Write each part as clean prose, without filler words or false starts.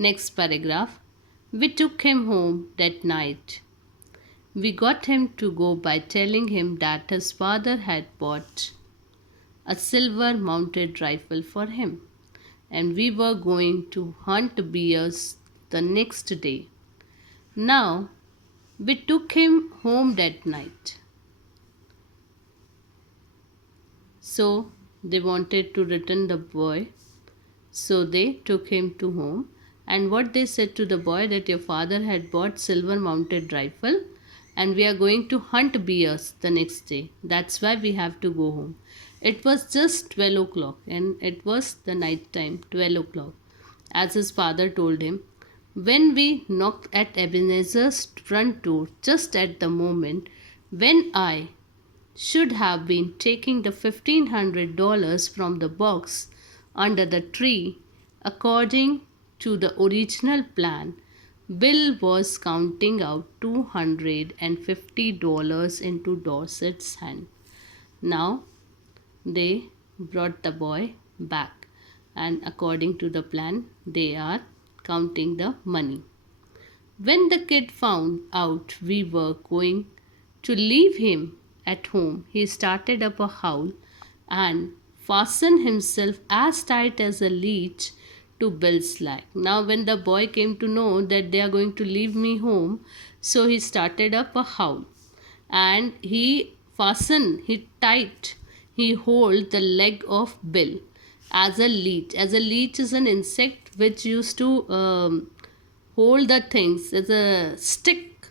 Next paragraph. We took him home that night. We got him to go by telling him that his father had bought a silver mounted rifle for him, and we were going to hunt bears the next day. Now, we took him home that night. So, they wanted to return the boy. So, they took him to home. And what they said to the boy that your father had bought silver mounted rifle and we are going to hunt bears the next day. That's why we have to go home. It was just 12 o'clock and it was the night time, 12 o'clock, as his father told him. When we knocked at Ebenezer's front door, just at the moment when I should have been taking the $1,500 from the box under the tree, according to the original plan, Bill was counting out $250 into Dorset's hand. Now they brought the boy back, and according to the plan, they are counting the money. When the kid found out we were going to leave him at home, he started up a howl and fastened himself as tight as a leech to Bill's leg. Now, when the boy came to know that they are going to leave me home, so he started up a howl and he hold the leg of Bill as a leech. As a leech is an insect which used to hold the things as a stick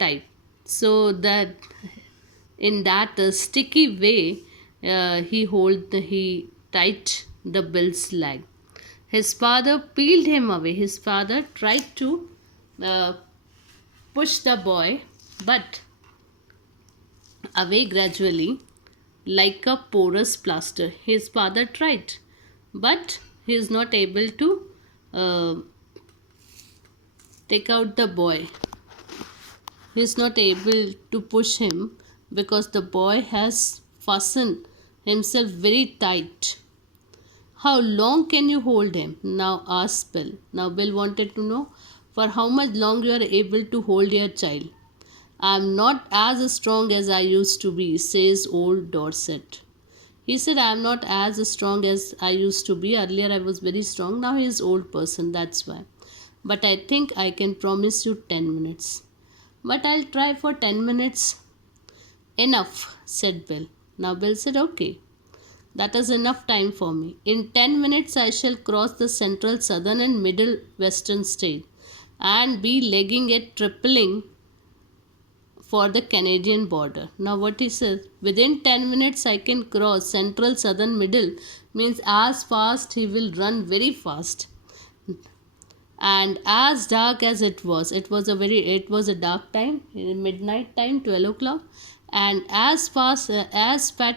type. So that in that sticky way, he tied the Bill's leg. His father peeled him away. His father tried to push the boy, but away gradually, like a porous plaster. His father tried, but he is not able to take out the boy. He is not able to push him because the boy has fastened himself very tight. How long can you hold him? Now asked Bill. Now Bill wanted to know for how much long you are able to hold your child. I am not as strong as I used to be, says old Dorset. He said, I am not as strong as I used to be. Earlier I was very strong. Now he is old person, that's why. But I think I can promise you 10 minutes. But I'll try for 10 minutes. Enough, said Bill. Now Bill said, okay. That is enough time for me. In 10 minutes, I shall cross the central, southern, and middle western state and be legging it, tripling for the Canadian border. Now, what he says, within 10 minutes, I can cross central, southern, middle, means as fast he will run very fast. And as dark as it was a dark time, midnight time, 12 o'clock. And as fat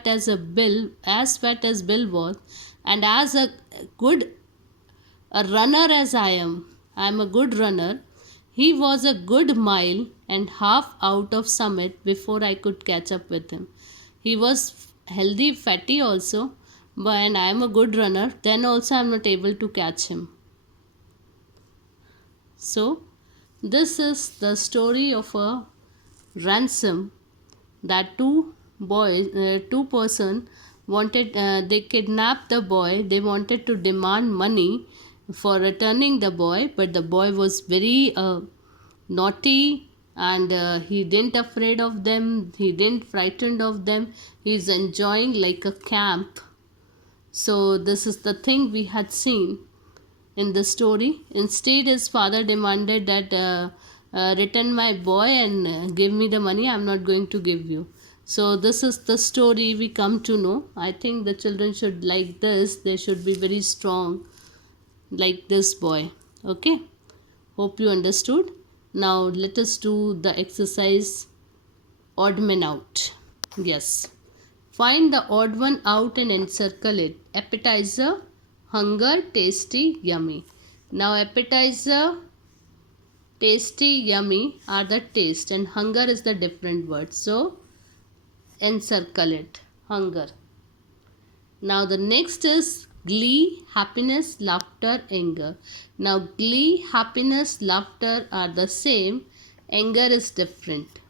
as Bill was, and as a runner as I am a good runner. He was a good mile and half out of summit before I could catch up with him. He was healthy, fatty also, but I am a good runner. Then also I am not able to catch him. So, this is the story of a ransom that two person wanted. They kidnapped the boy. They wanted to demand money for returning the boy, but the boy was very naughty and he didn't afraid of them. He didn't frightened of them. He's enjoying like a camp. So this is the thing we had seen in the story. Instead, his father demanded that return my boy and give me the money. I'm not going to give you. So this is the story we come to know. I think the children should like this. They should be very strong like this boy. Okay, hope you understood. Now let us do the exercise odd man out. Yes, find the odd one out and encircle it. Appetizer, hunger, tasty, yummy. Now appetizer, tasty, yummy are the taste and hunger is the different word. So encircle it, hunger. Now the next is glee, happiness, laughter, anger. Now glee, happiness, laughter are the same, anger is different.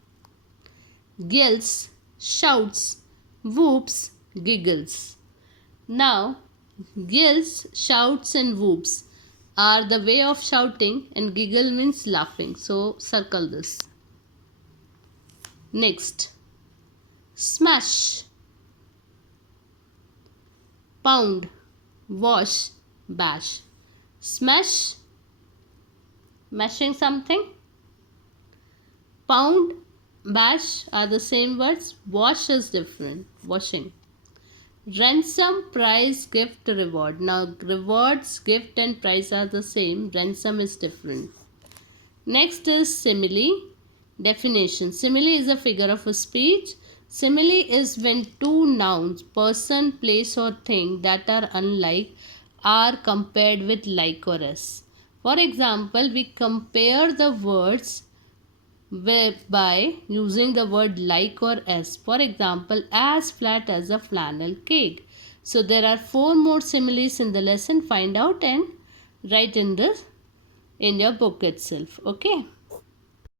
Yells, shouts, whoops, giggles. Now yells, shouts and whoops are the way of shouting and giggle means laughing. So circle this. Next, smash, pound, wash, bash. Smash, mashing something. Pound, bash are the same words. Wash is different, washing. Ransom, prize, gift, reward. Now rewards, gift and prize are the same. Ransom is different. Next is simile. Definition. Simile is a figure of a speech. Simile is when two nouns, person, place or thing that are unlike are compared with like or as. For example, we compare the words by using the word like or as. For example, as flat as a flannel cake. So there are 4 more similes in the lesson. Find out and write in your book itself. Okay.